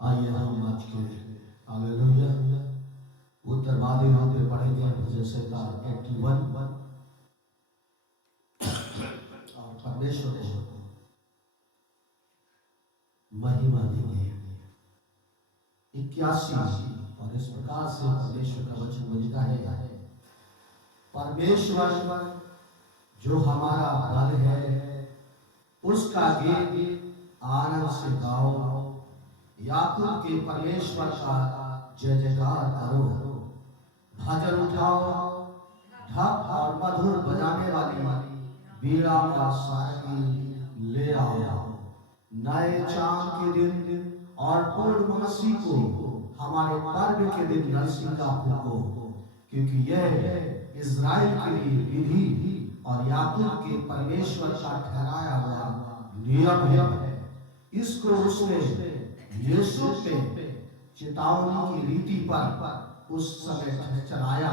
आइए हम आज के हालेलुया उत्तरवादी में पढ़ेंगे भजन संहिता 81 और परमेश्वर को महिमा देंगे 81। और इस प्रकार से परमेश्वर का वचन बोलता है, परमेश्वर जो हमारा बल है उसका गीत आनंद से गाओ, याकूब के परमेश्वर का जय जयकार करो। भजन उठाओ, ढप और मधुर बजाने वाली बीड़ा का सारंगी ले आओ। नए चांद के दिन और पूर्णमासी को हमारे पर्व के दिन नरसिंगा फूको, क्योंकि यह इज़राइल के लिए विधि और याकूब के परमेश्वर का ठहराया हुआ नियम है। इसको उसने यूसुफ पे चेतावनी की रीति पर उस समय चलाया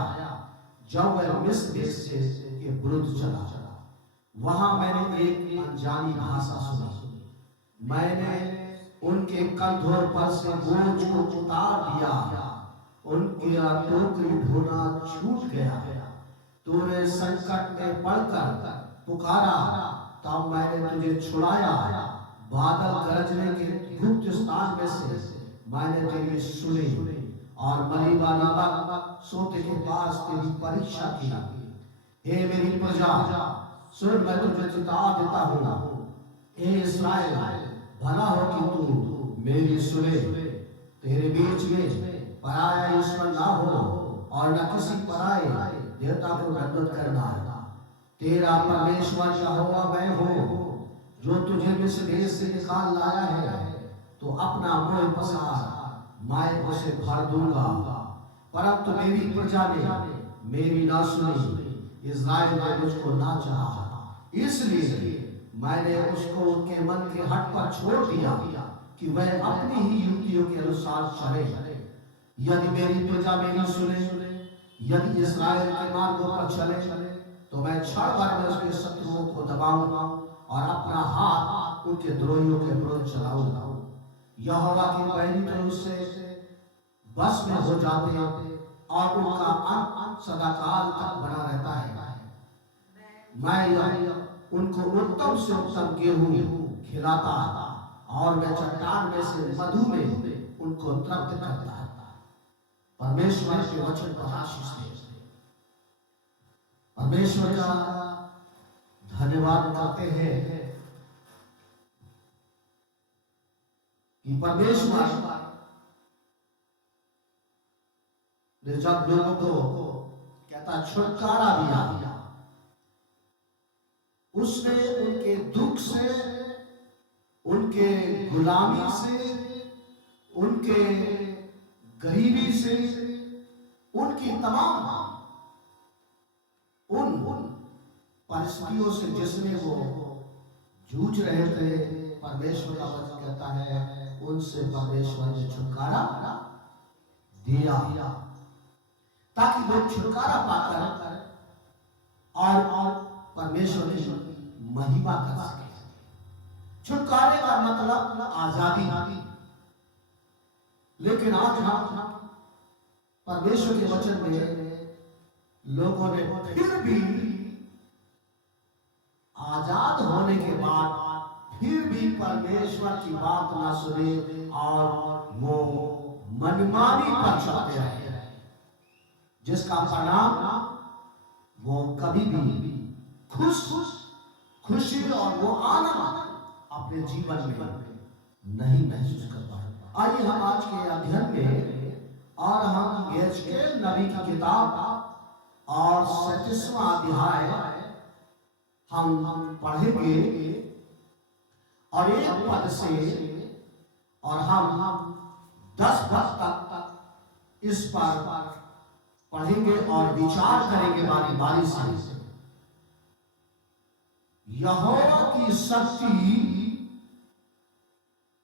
जब वह मिस्र देश के विरुद्ध चला। वहां मैंने एक अनजानी भाषा सुनी। मैंने उनके कंधों पर से बोझ को उतार दिया, उनकी टोकरी ढोना छूट गया। तूने संकट में पड़कर पुकारा, तब मैंने तुझे छुड़ाया। बादल गरजने के गुप्त स्थान में से मैंने तेरी सुनी, और मरीबा नामक सोते के पास तेरी परीक्षा की। हे मेरी प्रजा, सुन, मैं तुझे चिता देता हूँ। हे इस्राएल, भला हो कि तू मेरी सुने। तेरे बीच में पराया ईश्वर ना हो, और न किसी पराये देवता को दंडवत करना। तेरा परमेश्वर यहोवा मैं हूँ, जो तुझे मिस्र देश से निकाल लाया है। तो अपना मोह पसार, मैं उसे भर दूंगा। परंतु मेरी प्रजा ने मेरी ना सुनी, इज़राइल ने मुझको ना चाहा। इसलिए मैंने उसको उनके मन के हट पर छोड़ दिया कि वह अपनी ही युक्तियों के अनुसार चले। यदि मेरी प्रजा मेरी सुने, यदि इज़राइल के मार्गों पर चले, तो मैं क्षण भर में उसके शत्रुओं को दबाऊंगा और अपना हाथ उनके द्रोहियों के विरुद्ध चलाऊंगा। यहोवा की पहली तो उससे बस में हो जाते और उनका अंत सदाकाल तक बना रहता है। मैं उनको उत्तम से उत्तम गेहूं खिलाता, और मैं चट्टान में से मधु में उनको तृप्त करता। परमेश्वर के वचन पर आशीष दे। परमेश्वर का धन्यवाद करते हैं कि परमेश्वर ने जब लोगों को कहता छुटकारा दिया, उसने उनके दुख से, उनके गुलामी से, उनके गरीबी से, उनकी तमाम उन परिस्थितियों से जिसमें वो जूझ रहे थे, परमेश्वर का वचन कहता है उनसे परमेश्वर ने छुटकारा दिया, ताकि लोग छुटकारा पाकर और परमेश्वर की महिमा कर सके। छुटकारे का मतलब आजादी। लेकिन आज हम परमेश्वर के वचन में लोगों ने फिर भी आजाद होने के बाद फिर भी परमेश्वर की बात ना सुने और वो मनमानी पर चलते रहे, जिसका परिणाम वो कभी भी खुशी और वो आनंद अपने जीवन में नहीं महसूस कर पाए। आइए हम आज के अध्ययन में, और हम यहेजकेल नबी की किताब और 37वां अध्याय हम पढ़ेंगे, और एक पद से और हम 10 पद तक इस पर पढ़ेंगे और विचार करेंगे बारी बारी से। यहोवा की शक्ति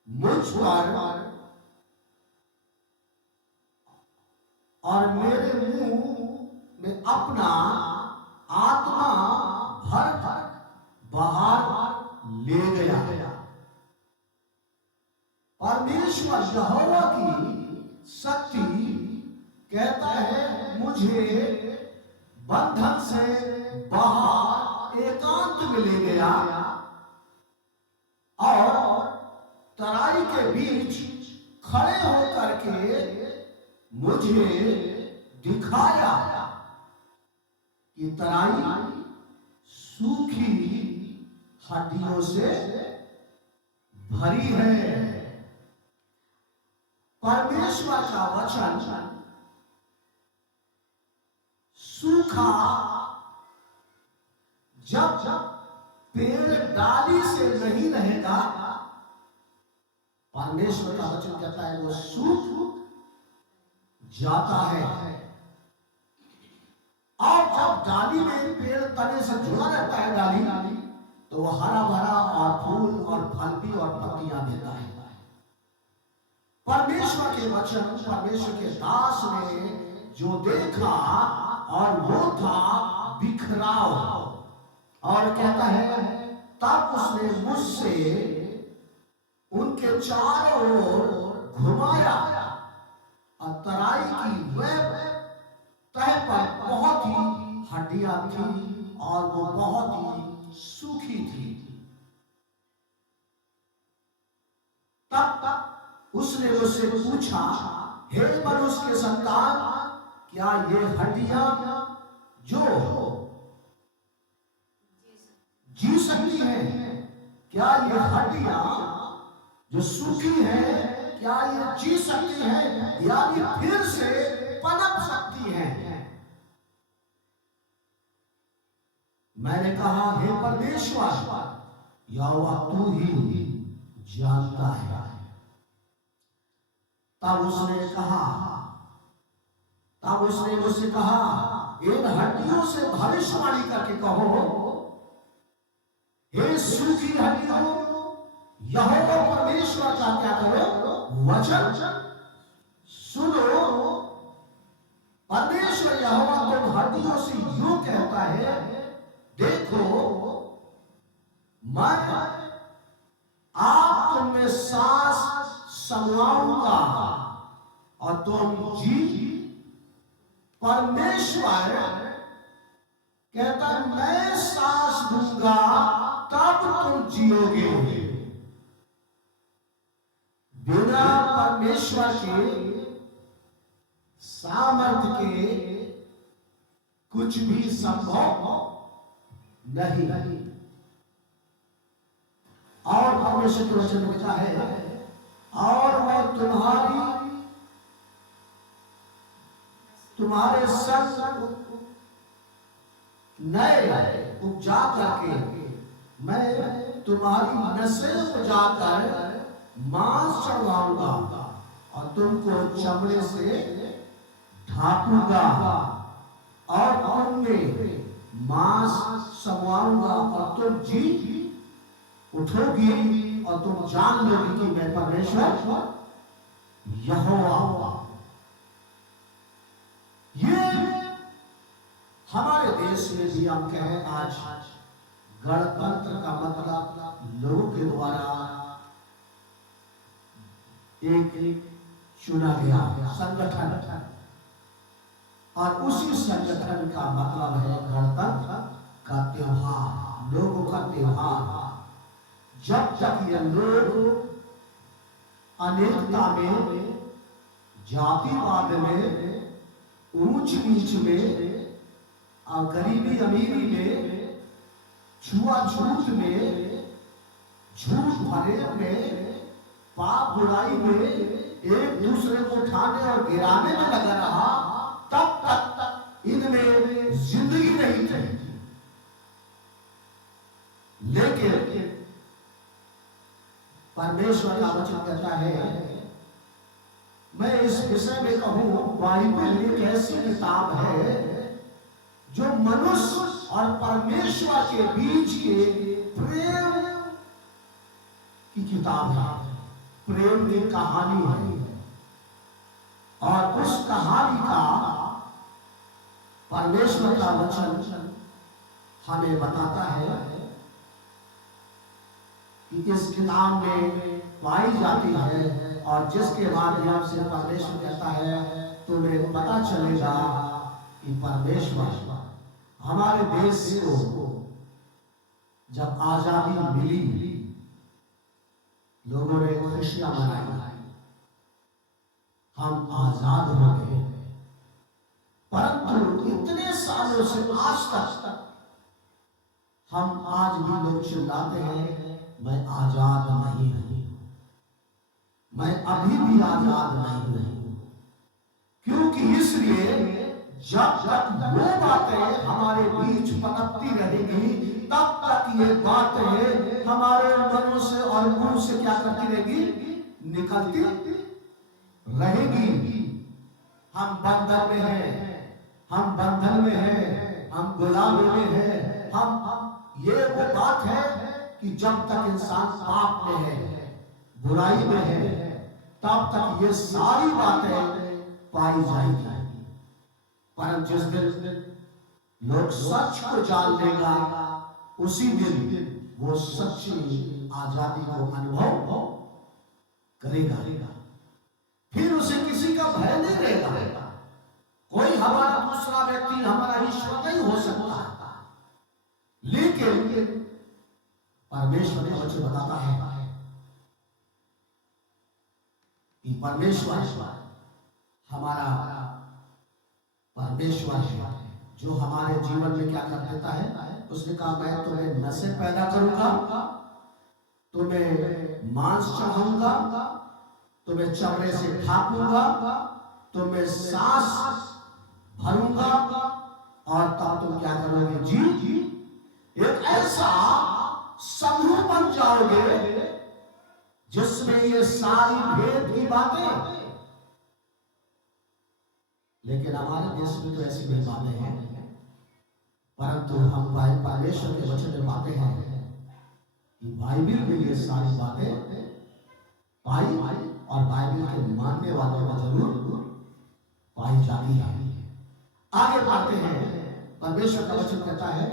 मुझ पर और मेरे मुंह में अपना आत्मा भर बाहर ले गया। परमेश्वर यहोवा की शक्ति कहता है मुझे बंधन से बाहर एकांत में ले गया और तराई के बीच खड़े होकर के मुझे दिखाया कि तराई सूखी हड्डियों से भरी है। परमेश्वर का वचन सूखा जब पेड़ डाली से नहीं रहेगा, परमेश्वर का वचन कहता है वो सूख जाता है। और जब डाली में पेड़ तने से जुड़ा रहता है डाली, तो वो हरा भरा और फूल और फल भी और पत्तियां देता है। परमेश्वर के वचन, परमेश्वर के दास ने जो देखा और वो था बिखराव, और कहता है तब उसने मुझसे उनके चारों ओर घुमाया और तराई की वह तह पर बहुत ही हड्डियां थी और वो बहुत ही सूखी थी। तब उसने मुझसे पूछा, हे मनुष्य के संतान, क्या ये हड्डियां जो जी सकती हैं, क्या ये हड्डियां जो सूखी है, क्या ये जी सकती हैं, यानी फिर से पनप सकती हैं? मैंने कहा, हे परमेश्वर, यहोवा तू ही जानता है। तब उसने मुझसे कहा, इन हड्डियों से भविष्यवाणी करके कहो, हे सूखी हड्डियों, यहोवा परमेश्वर का क्या करो, वचन सुनो। परमेश्वर यहोवा तुम हड्डियों से यूं कहता है, देखो मैं आप तुम में सांस समाऊंगा और तुम जी। परमेश्वर कहता है मैं सांस दूंगा तब तुम जियोगे। बिना परमेश्वर के सामर्थ्य के कुछ भी संभव नहीं। और परमेश्वर के वचन में लिखा है, और मैं तुम्हारे संग नए उपजा करके मैं तुम्हारी नसें उपजा कर मांस चढ़वाऊंगा और तुमको चमड़े से ढांपूंगा और उनमें मांस समाऊंगा और तुम जी उठोगी और तुम जान लोगी कि मैं परमेश्वर यहोवा। ये हमारे देश में भी हम कहें आज गणतंत्र का मतलब लोगों के द्वारा एक चुना गया संगठन, और उसी संगठन का मतलब है गणतंत्र का त्योहार, लोगों का त्योहार। जब तक ये लोग अनेकता में, जातिवाद में, ऊंच नीच में और गरीबी अमीरी में, छुआछूत में, झूठ फरेब में, पाप बुराई में, एक दूसरे को उठाने और गिराने में लगा रहा, तब तक इनमें जिंदगी नहीं थी। लेकिन परमेश्वर का वचन कहता है, मैं इस विषय में कहूं, बाइबल एक ऐसी किताब है जो मनुष्य और परमेश्वर के बीच के प्रेम की किताब है, प्रेम की कहानी है। और उस कहानी का परमेश्वर का वचन हमें बताता है कि इस किताब में पाई जाती है और जिसके माध्यम से परमेश्वर कहता है तुम्हें पता चलेगा कि परमेश्वर हमारे देश को जब आजादी मिली लोगों ने खुशियां मनाई, हम आजाद हो गए। परंतु इतने सालों से आज तक हम आज भी लोग चिल्लाते हैं मैं आजाद नहीं हूं, मैं अभी भी आजाद नहीं हूं। क्योंकि इसलिए जब तक वो बातें हमारे बीच पनपती रहेगी तब तक ये बातें हमारे मनों से और मुंह से क्या करती रहेगी, निकलती रहेगी। हम बंधन में हैं, हम बंधन में हैं, हम गुलामी में हैं, हम ये वो बात है कि जब तक इंसान पाप में है, बुराई में है, तब तक ये सारी बातें पाई जाएगी। पर जिस दिन लोग सच को जान लेगा उसी दिन वो सच्ची आजादी को अनुभव करेगा। फिर उसे किसी का भय नहीं रहेगा। कोई हमारा दूसरा व्यक्ति हमारा ईश्वर नहीं हो सकता। लेकिन परमेश्वर ने वचन बताता है कि परमेश्वर हमारा परमेश्वर है जो हमारे जीवन में क्या कर देता है। उसने कहा मैं तुम्हें नसें पैदा करूंगा, तुम्हें मांस चढ़ाऊंगा, तुम्हें चमड़े से ढांपूंगा, तुम्हें सांस भरूंगा और तब तुम क्या करोगे जी, एक ऐसा समूह बन जाओगे जिसमें ये सारी भेद की बातें। लेकिन हमारे देश में तो ऐसी नहीं बातें हैं, परंतु हम परमेश्वर के वचन में पाते हैं कि बाइबल में ये सारी बातें पाई और बाइबल के मानने वालों में जरूर पाई जाती है। आगे बढ़ते हैं। परमेश्वर का वचन कहता है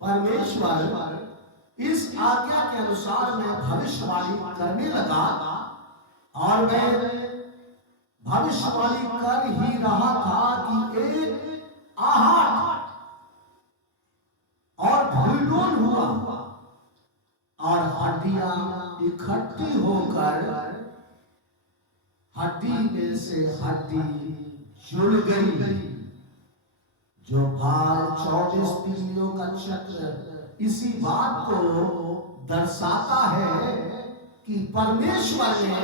परमेश्वर इस आज्ञा के अनुसार मैं भविष्यवाणी करने लगा और मैं भविष्यवाणी कर ही रहा था कि एक आहट और भूलोन हुआ और हड्डियां इकट्ठी होकर हड्डी में से हड्डी जुड़ गई। जो भाल 24 तिथियों का चक्र इसी बात को दर्शाता है कि परमेश्वर ने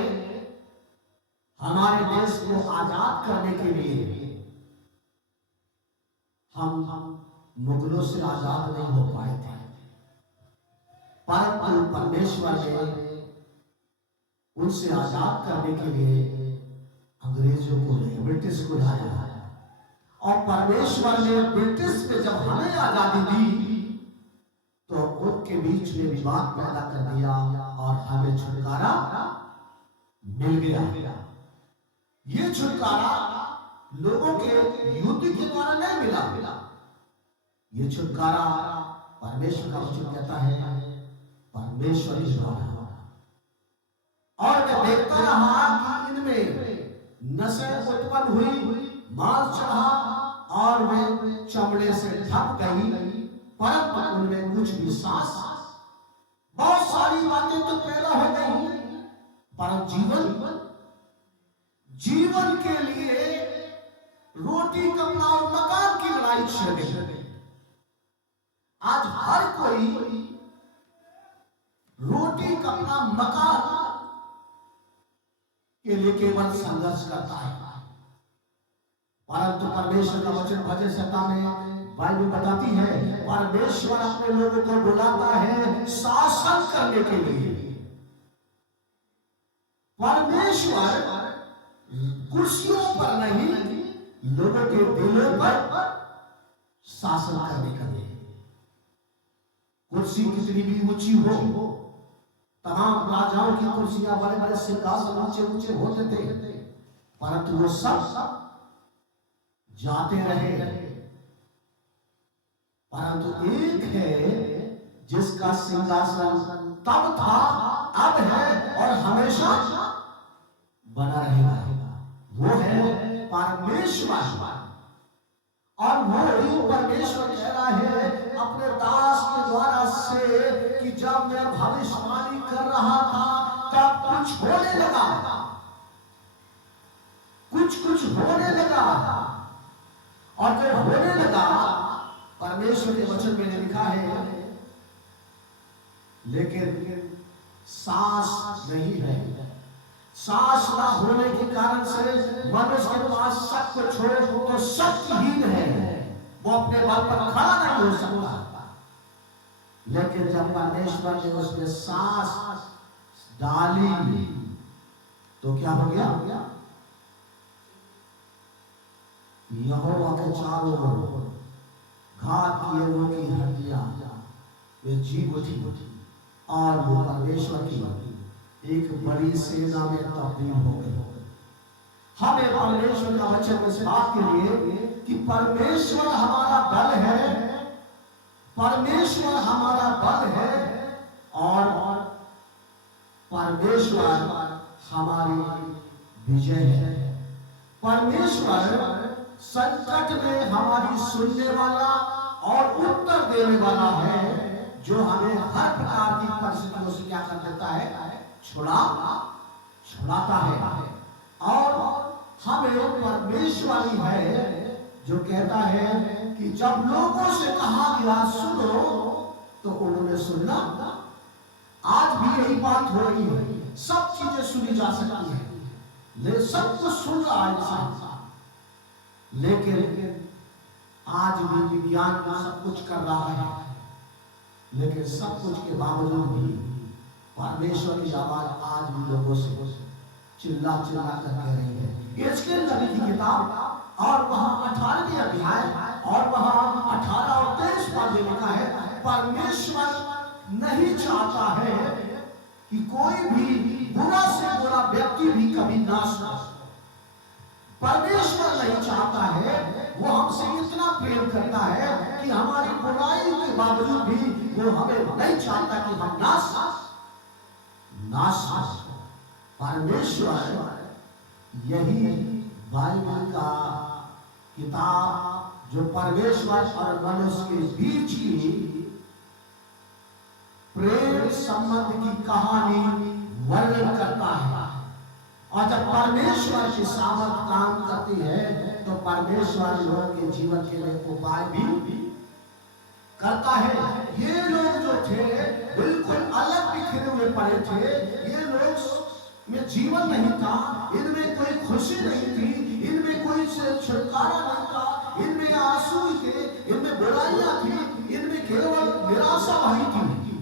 हमारे देश को आजाद करने के लिए हम मुगलों से आजाद नहीं हो पाए थे, परंतु परमेश्वर ने उनसे आजाद करने के लिए अंग्रेजों को लाया, ब्रिटिश को लाया। और परमेश्वर ने ब्रिटिश पे जब हमें आजादी दी तो उनके बीच में विवाद पैदा कर दिया और हमें छुटकारा मिल गया। ये छुटकारा लोगों के युद्ध के द्वारा नहीं मिला, ये छुटकारा परमेश्वर का वचन कहता है परमेश्वर ही द्वारा। और मैं देखता रहा कि इनमें नसें उत्पन्न हुई, मांस चढ़ा और वे चमड़े से ढक गई, परंतु उनमें कुछ भी सांस, बहुत सारी बातें तो पैदा हो गई, पर जीवन के लिए रोटी कपड़ा और मकान की लड़ाई छिड़ गई। आज हर कोई रोटी कपड़ा मकान के लिए केवल संघर्ष करता है, परंतु परमेश्वर का वचन भजन संहिता में बाइबल बताती है परमेश्वर अपने लोगों को बुलाता है शासन करने के लिए। परमेश्वर कुर्सियों पर नहीं, लोगों के दिलों पर शासन करने के लिए। कुर्सी कितनी भी ऊंची हो, तमाम राजाओं की कुर्सियां बड़े बड़े सिंहासन ऊंचे ऊंचे होते थे, परंतु वो सब जाते रहे। परंतु एक है जिसका सिंहासन तब था अब है और हमेशा बना रहेगा। वो है परमेश्वर। और वो परमेश्वर कह रहा है अपने दास के द्वारा से कि जब मैं भविष्यवाणी कर रहा था तब कुछ होने लगा, कुछ होने लगा। और जब होने लगा, परमेश्वर के वचन में लिखा है, लेकिन सांस नहीं है। सांस ना होने के कारण से मनुष्य के पास सब कुछ हो तो शक्तिहीन है, वो अपने बल पर खड़ा नहीं हो सकता। लेकिन जब परमेश्वर ने उसमें सांस डाली तो क्या हो गया? यहोवा के चारों ओर घात किए हुए की हड्डियां वे जीव उठी और वो परमेश्वर की एक बड़ी सेना में तब्दील हो गई। हमें परमेश्वर का वचन इस बात के लिए कि परमेश्वर हमारा बल है, परमेश्वर हमारा बल है और परमेश्वर हमारी विजय है। परमेश्वर संकट में हमारी सुनने वाला और उत्तर देने वाला है, जो हमें हर प्रकार की परिस्थितियों से क्या कर देता है? छुड़ाता है। और हमें परमेश्वर ही है जो कहता है कि जब लोगों से कहा गया सुनो तो उन्होंने सुनना। आज भी यही बात हो रही है, सब चीजें सुनी जा सकती है, ले सब कुछ सुन रहा है इंसान, लेकिन आज भी विज्ञान सब कुछ कर रहा है, लेकिन सब कुछ के बावजूद भी परमेश्वर की आवाज आज भी लोगों से चिल्ला चिल्ला कर कह रही है। इसके नबी की किताब और वहां 18वें अध्याय और वहां 18 और 23 पद में लिखा है, परमेश्वर नहीं चाहता है कि कोई भी बुरा से बुरा व्यक्ति भी कभी नाश ना हो। परमेश्वर नहीं चाहता है, वो हमसे इतना प्रेम करता है कि हमारी बुराई के बावजूद भी वो हमें नहीं चाहता कि हम नाश हो। परमेश्वर यही बाइबल का किताब जो परमेश्वर और मनुष्य के बीच की प्रेम संबंध की कहानी वर्णन करता है। और जब परमेश्वर की सामर्थ काम करती है तो परमेश्वर लोगों के जीवन के लिए उपाय भी करता है। ये लोग जो थे बिल्कुल अलग बिखरे हुए पड़े थे, ये लोग में जीवन नहीं था, इनमें कोई खुशी नहीं थी, इनमें कोई छुटकारा नहीं था, इनमें आंसू थे, इनमें बुराइयां थी, इनमें केवल निराशा भरी थी।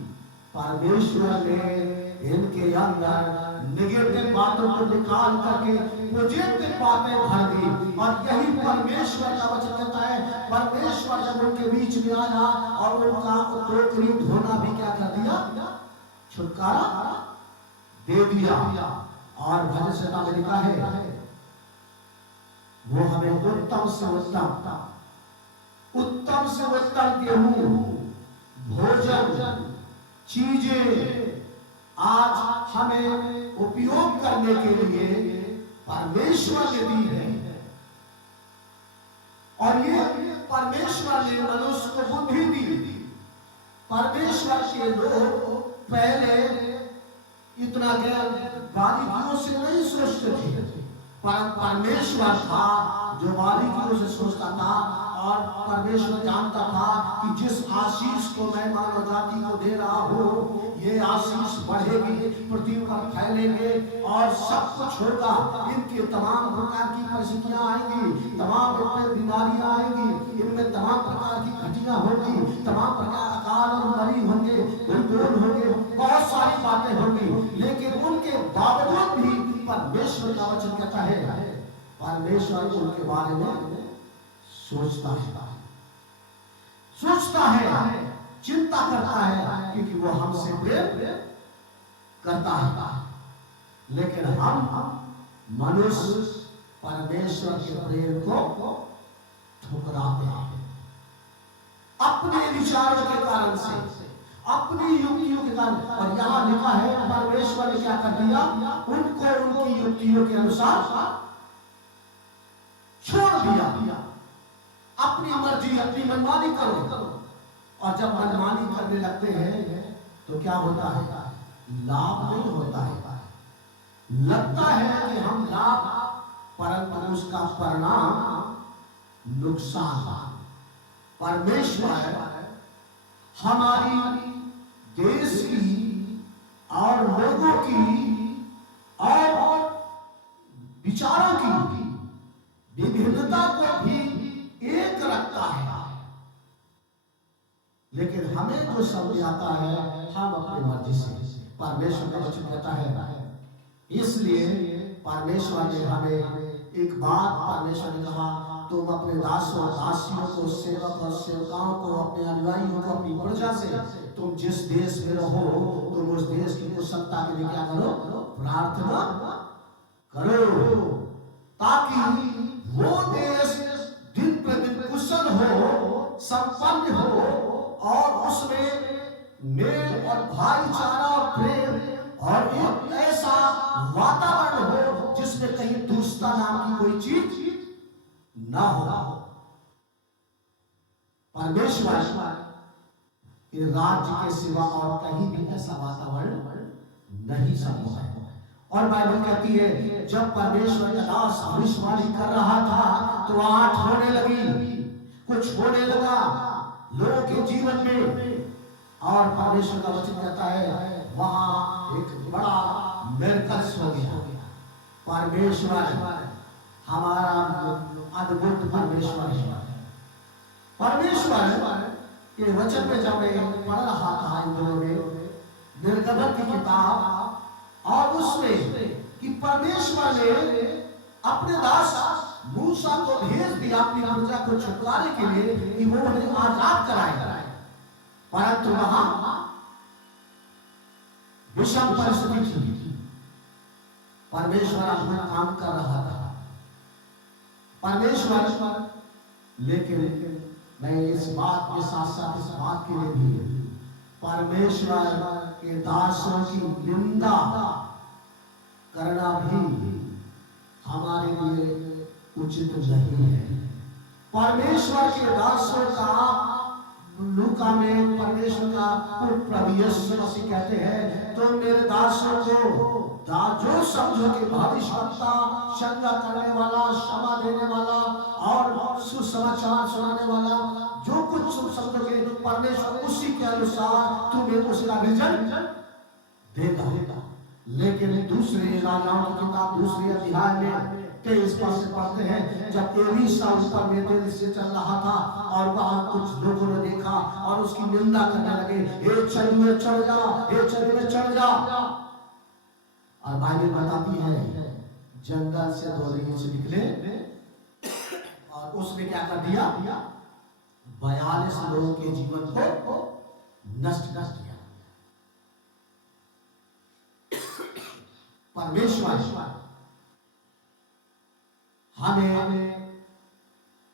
परमेश्वर ने इनके अंदर नेगेटिव बातों को निकाल करके पॉजिटिव बातें भर दी। और यही परमेश्वर का वचन कहता है, परमेश्वर जब उनके बीच में आया और उनका टोकरी ढोना भी क्या कर दिया? छुटकारा दे दिया। और भजन संहिता में लिखा है, वो हमें उत्तम से उत्तम गेहूं, भोजन, चीजें आज हमें उपयोग करने के लिए परमेश्वर ने दी है। और ये परमेश्वर ने मनुष्य को बुद्धि दी। परमेश्वर के लोग पहले इतना ज्ञान बारीकियों से नहीं सोचते थे, पर परमेश्वर था जो बारीकियों से सोचता था। और परमेश्वर जानता था कि जिस आशीष को मैं मानव जाति को दे रहा हूँ, ये आशीष बढ़ेगी, पृथ्वी पर फैलेंगे और सब कुछ होगा। इनके तमाम प्रकार की परिस्थितियां आएंगी, तमाम बीमारियां आएंगी, इनमें तमाम प्रकार की घटिया होगी, तमाम प्रकार अकाल और मरी होंगे, दुर्गोल होंगे, बहुत सारी बातें होंगी। लेकिन उनके बावजूद भी परमेश्वर का वचन कहता है, परमेश्वर उनके बारे में सोचता है, चिंता करता है, क्योंकि वो हमसे प्रेम करता है। लेकिन हम मनुष्य परमेश्वर के प्रेम को ठुकराते हैं अपने विचारों के कारण से, अपनी युक्तियों के कारण। और यहाँ लिखा है परमेश्वर ने क्या कर दिया, उनको उनकी युक्तियों के अनुसार छोड़ दिया। अपनी मर्जी अपनी मनमानी करो। और जब मनमानी करने लगते हैं तो क्या होता है, लाभ नहीं होता है। लगता है कि हम लाभ, परंतु उसका परिणाम नुकसान। परमेश्वर हमारी देश की और लोगों की और विचारों की विभिन्नता को भी एक रखता है, लेकिन हमें जो समझ आता है हम अपनी मर्जी से। परमेश्वर का वचन कहता है, इसलिए परमेश्वर ने हमें एक बात, परमेश्वर ने कहा तुम अपने दासों दासियों को, सेवक और सेवकाओं को, अपने अनुयायियों को, अपनी प्रजा से तुम जिस देश में रहो तुम उस देश की कुशलता के लिए क्या करो, प्रार्थना करो, ताकि वो देश दिन प्रतिदिन कुशल हो, संपन्न हो और उसमें मेल और भाईचारा और प्रेम और एक ऐसा वातावरण हो जिसमें कहीं दुष्टता नाम की कोई चीज ना हो। परमेश्वर के राज्य के सिवा और कहीं भी ऐसा वातावरण नहीं संभव है। और बाइबल कहती है जब परमेश्वर का दास भविष्यवाणी कर रहा था तो आठ होने लगी, कुछ होने लगा लोगों के जीवन में। और परमेश्वर का वचन कहता है वहां एक बड़ा मिरेकल्स हो गया। परमेश्वर हमारा अद्भुत परमेश्वर है। परमेश्वर के वचन में जब मैं पढ़ रहा था इन दिनों में निर्गमन की किताब, और उसमें कि परमेश्वर ने अपने दास मूसा को भेज दिया अपनी प्रजा को छुटकारे के लिए कि वो उन्हें आजाद कराए, परंतु वहां विषम परिस्थिति थी। परमेश्वर अपना काम कर रहा था। परमेश्वर लेकिन मैं इस बात के साथ साथ इस बात के लिए भी परमेश्वर के दासों की निंदा करना भी हमारे लिए उचित नहीं है। परमेश्वर के दासों का लूका में परमेश्वर का प्रभु यीशु मसीह कहते हैं तो मेरे दासों को जो समझो कि भविष्यवक्ता, शंका करने वाला, क्षमा देने वाला और सुसमाचार सुनाने वाला, जो कुछ तुम समझोगे परमेश्वर उसी के अनुसार तुम्हें उसका रिजल्ट देगा। लेकिन दूसरे राजाओं की किताब दूसरे अध्याय में 23 पद से पढ़ते हैं जब एलीशा उस पर मेरे से चल रहा था और वहां कुछ लोगों ने देखा और उसकी निंदा करने लगे, हे छड़ी में चढ़ जा, हे छड़ी में चढ़ जा। और बाइबल बताती है जंगल से दो रीछ निकले और उसने क्या कर दिया, 42 लोगों के जीवन को नष्ट कर दिया। परमेश्वर हमें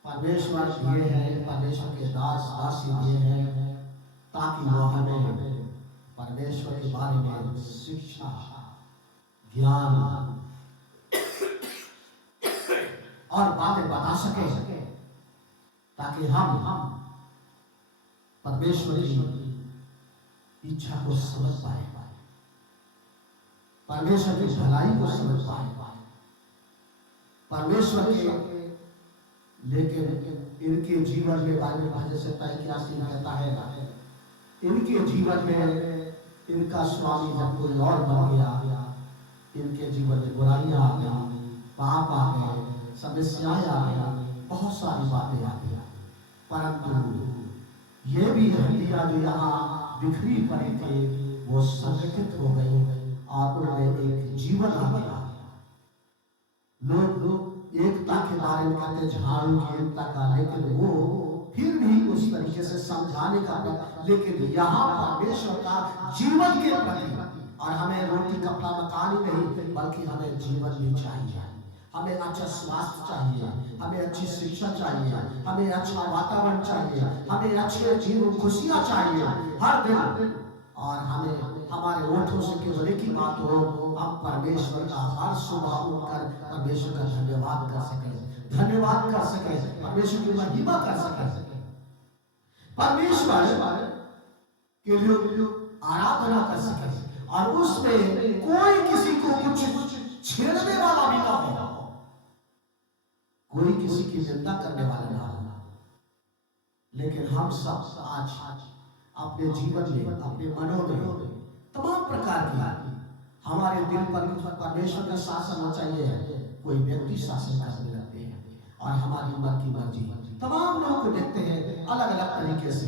परमेश्वर दिए हैं, परमेश्वर के दास दासी दिए हैं ताकि वो हमें परमेश्वर के बारे में शिक्षा, ज्ञान और बातें बता सके ताकि हम परमेश्वर की इच्छा को समझ पाए, परमेश्वर की भलाई को समझ पाए, परमेश्वर के। लेकिन इनके जीवन में बाइबल भजन से तय किया कहता है इनके जीवन में इनका स्वामी जब कोई और बन गया, इनके जीवन में बुराइयां आ गई, पाप आ गए, समस्याएं आ गई, बहुत सारी बातें आ गई। परंतु ये भी हड्डियां जो यहाँ बिखरी पड़ी थी वो संगठित हो गई और उन्हें एक जीवन आ गया। लोग एकता के बारे में कहते झाड़ू की एकता का, लेकिन वो फिर भी उस तरीके से समझाने का, लेकिन यहाँ परमेश्वर का जीवन के प्रति। और हमें रोटी कपड़ा मकान ही नहीं बल्कि हमें जीवन भी चाहिए, हमें अच्छा स्वास्थ्य चाहिए, हमें अच्छी शिक्षा चाहिए, हमें अच्छा वातावरण चाहिए, हमें अच्छे जीवन खुशियां चाहिए हर दिन। और हमें हमारे ओठों से केवल एक ही बात हो, हम परमेश्वर का हर सुबह उठकर परमेश्वर का धन्यवाद कर सके, धन्यवाद कर सके, परमेश्वर की महिमा कर सके, परमेश्वर के लिए आराधना कर सके, और उसमें कोई किसी को कुछ छेड़ने वाला भी ना हो, कोई किसी की निंदा करने वाला ना हो। लेकिन हम सब आज अपने जीवन में, अपने मनों में तमाम प्रकार की हमारे दिल पर परमेश्वर का शासन होना चाहिए। कोई व्यक्ति शासन करने लगते हैं और हमारी मन की मर्जी, तमाम लोगों को देखते हैं अलग अलग तरीके से,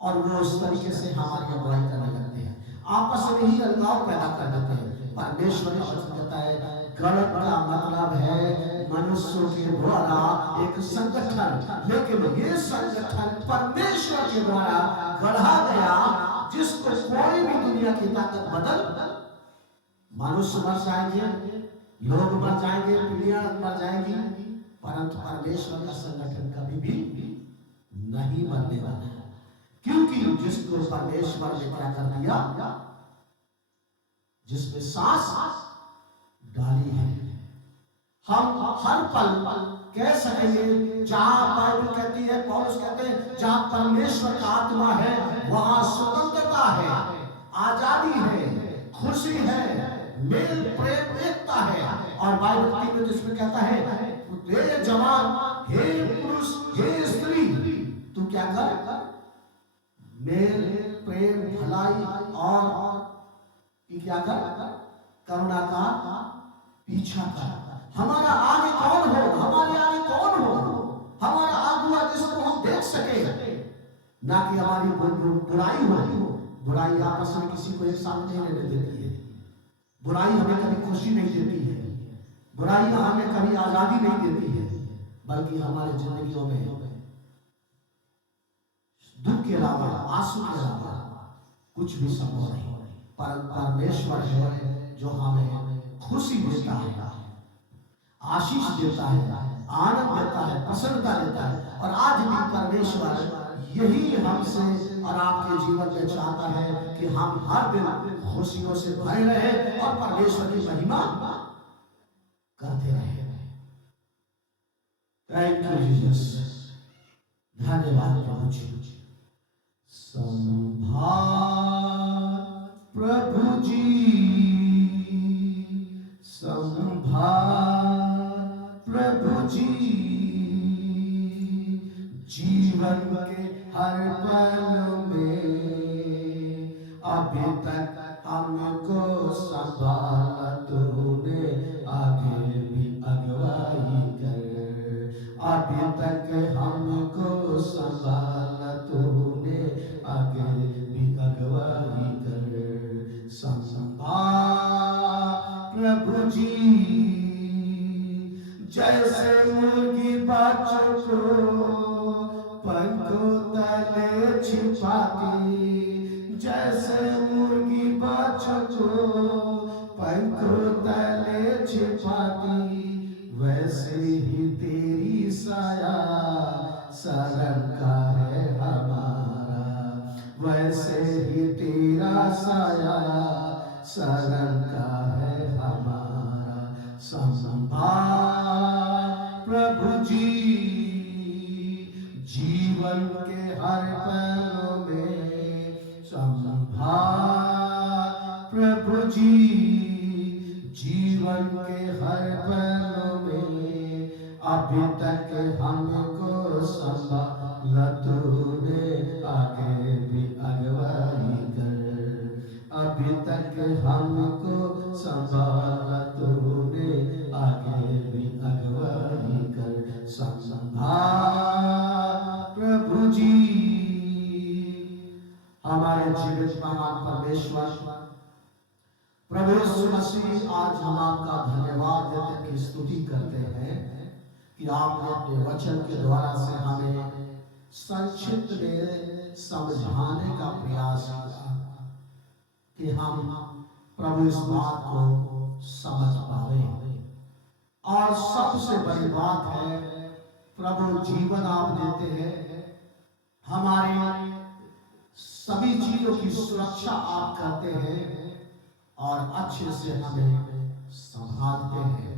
और वो उस तरीके से हमारी अगुवाई करने लगते हैं, आपस में ही अलगाव पैदा कर देते हैं। परमेश्वर ने कहता है गलत का मतलब है मनुष्यों के द्वारा एक संगठन, लेकिन ये संगठन परमेश्वर के द्वारा गढ़ा गया, जिसको कोई भी दुनिया की ताकत बदल, मनुष्य मर जाएंगे, लोग मर जाएंगे, पीढ़ियां मर जाएंगी, परंतु परमेश्वर का संगठन कभी भी नहीं मरने वाला है, क्योंकि जिसको परमेश्वर ने क्या कर दिया, जिसमें सांस डाली है, हम हर पल कह सकेंगे, जहां बाइबल कहती है, पौलुस कहते हैं, जहां परमेश्वर का आत्मा है वहां स्वतंत्रता है, आजादी है, खुशी है, मेल प्रेम एकता है। और बाइबल में जिसमें कहता है, हे जवान, हे पुरुष, हे स्त्री, तू क्या कर, मेल प्रेम भलाई और क्या कर, करुणा का पीछा कर। हमारा आगे कौन हो, हमारे आगे कौन हो, हमारा आगुआ जिसको हम देख सके, ना कि हमारी बुराई हो। बुराई आपस में किसी को एक साथ नहीं रहने देती है, बुराई हमें कभी खुशी नहीं देती है, बुराई हमें कभी आजादी नहीं देती है, बल्कि हमारे जिंदगियों में दुख के अलावा, आंसू के अलावा कुछ भी संभव नहीं। पर परमेश्वर है जो हमें खुशी देता है, आशीष देता है, आनंद देता है, प्रसन्नता देता है। और आज भी परमेश्वर यही हमसे और आपके जीवन में चाहता है कि हम हर दिन खुशियों से भरे रहे और परमेश्वर की महिमा करते रहे। थैंक यू जीसस, धन्यवाद प्रभु जी। संभाल प्रभु जी, संभाल प्रभु जी, जीवन के हर पल में अभी तक हमको संभाला तूने, आगे भी अगुवाई कर। अभी तक हमको संभाला तूने, आगे भी अगुवाई कर। संभाल प्रभु जी, जैसे मुर्गी बच्चों को पंखों तले छिपाती, जैसे मुर्गी बच्चों को पंखों तले छिपाती, वैसे ही तेरी साया शरण का है हमारा, वैसे ही तेरा साया शरण का है हमारा। संभाल प्रभु जी, जीवन के हर पल में संभाल प्रभु जी, जीवन के हर पल में अभी तक हमको संभाला तूने, आगे भी अगुवाई कर। अभी तक हमको संभाला तूने, आगे भी अगुवाई कर। संभाल प्रभु जी। हमारे जीवित महान परमेश्वर प्रभु यीशु मसीह, आज हम आपका धन्यवाद देते हैं, स्तुति करते हैं कि आपने अपने वचन के द्वारा से हमें संक्षिप्त में समझाने का प्रयास किया कि हम प्रभु इस बात को समझ पाए। और सबसे बड़ी बात है, प्रभु जीवन आप देते हैं, हमारे सभी चीजों की सुरक्षा आप करते हैं और अच्छे से हमें संभालते हैं।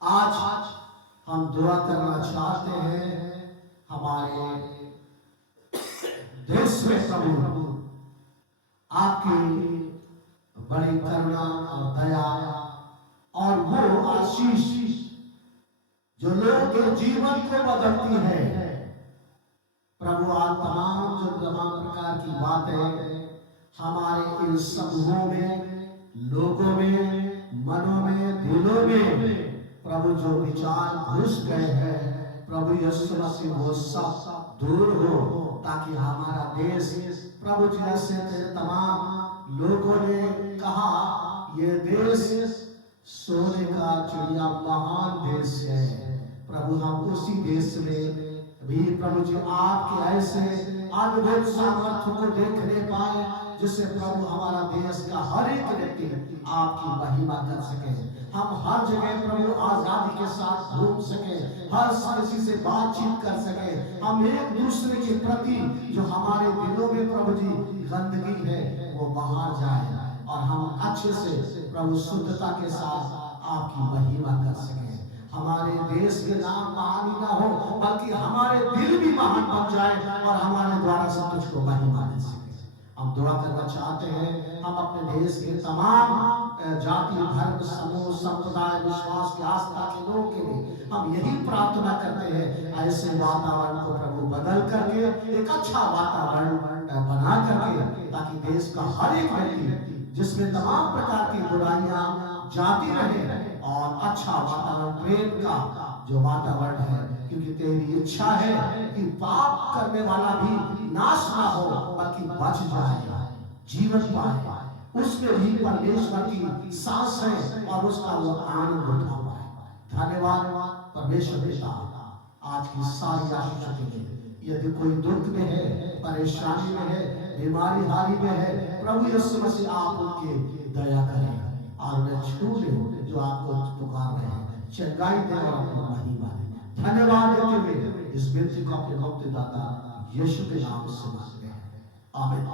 आज हम दुआ करना चाहते हैं हमारे देश में प्रभु आपकी बड़ी करुणा और दया और वो आशीष जो लोगों के जीवन को बदलती है। प्रभु आज तमाम प्रकार की बातें हमारे इन समूहों में, लोगों में, मनों में, दिलों में प्रभु जो विचार घुस गए हैं, प्रभु यीशु मसीह वो सब दूर हो, ताकि हमारा देश प्रभु जैसे तमाम लोगों ने कहा ये देश सोने का चिड़िया महान देश है। प्रभु हम उसी देश में भी प्रभु जी आपके ऐसे अद्भुत सामर्थ्य को देखने पाए जिससे प्रभु हमारा देश का हर एक व्यक्ति आपकी महिमा कर सके। हम हर जगह प्रभु आजादी के साथ घूम सके, हर किसी से बातचीत कर सके, हम एक दूसरे के प्रति जो हमारे दिलों में प्रभु जी गंदगी है वो बाहर जाए और हम अच्छे से प्रभु शुद्धता के साथ आपकी महिमा कर सके। हमारे देश के नाम महान ही ना हो बल्कि हमारे दिल भी महान बन जाए और हमारे द्वारा सब तुझको महिमा दे सके। हम दुआ करना चाहते हैं हम अपने देश के तमाम जाति, धर्म, समूह, संप्रदाय, विश्वास के आस्था के लोगों के लिए हम यही प्रार्थना करते हैं ऐसे वातावरण को प्रभु बदल करके एक अच्छा वातावरण बना करके, ताकि देश का हर एक व्यक्ति जिसमें तमाम प्रकार की बुराइयां जाती रहे और अच्छा वातावरण, प्रेम का जो वातावरण है, क्योंकि तेरी इच्छा है कि पाप करने वाला भी नाश ना हो बल्कि बच जाए, जीवन पाए, उसमें भी परमेश्वर की सांस है और उसका वो आनंद उठा पाए। धन्यवाद परमेश्वर पिता आज की सारी आशीषों के लिए। यदि कोई दुख में है, परेशानी में है, बीमारी हारी में है, प्रभु यीशु मसीह आप उनके दया करें और उन्हें छू ले जो आपको पुकार रहे हैं, चंगाई दे और अपनी महिमा दे। धन्यवाद देते हुए इस विनती को अपने मुक्तिदाता यीशु के नाम से मांगते हैं, आमीन।